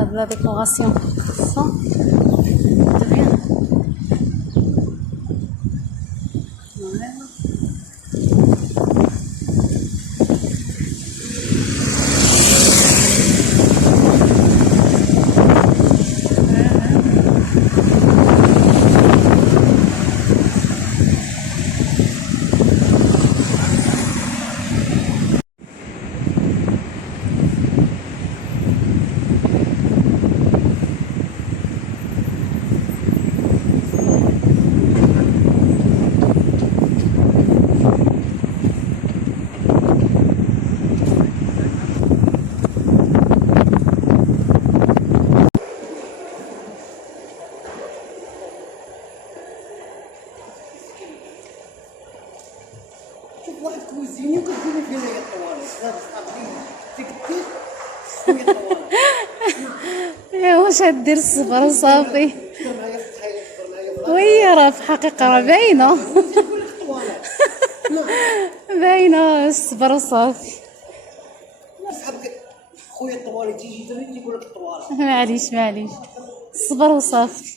de la décoration. Ça, c'est bien. Voilà. واحد كوزيني وكديري فينا هي الطواليت هذا صافي ديك الديك هي الطواليت يا واش هدير الصبر صافي. وي راه في الحقيقة راه باينة باينة الصبر صافي. صاحبك خويا الطواليت تيجي يدري تيقول لك الطواليت معليش معليش الصبر وصافي.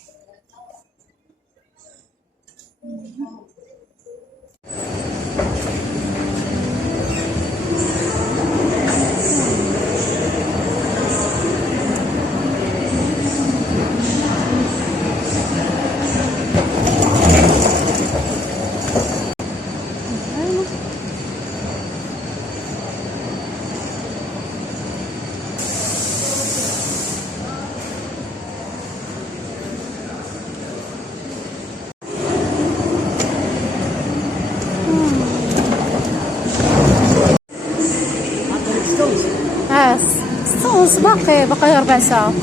ستة باقي 4 ساعات.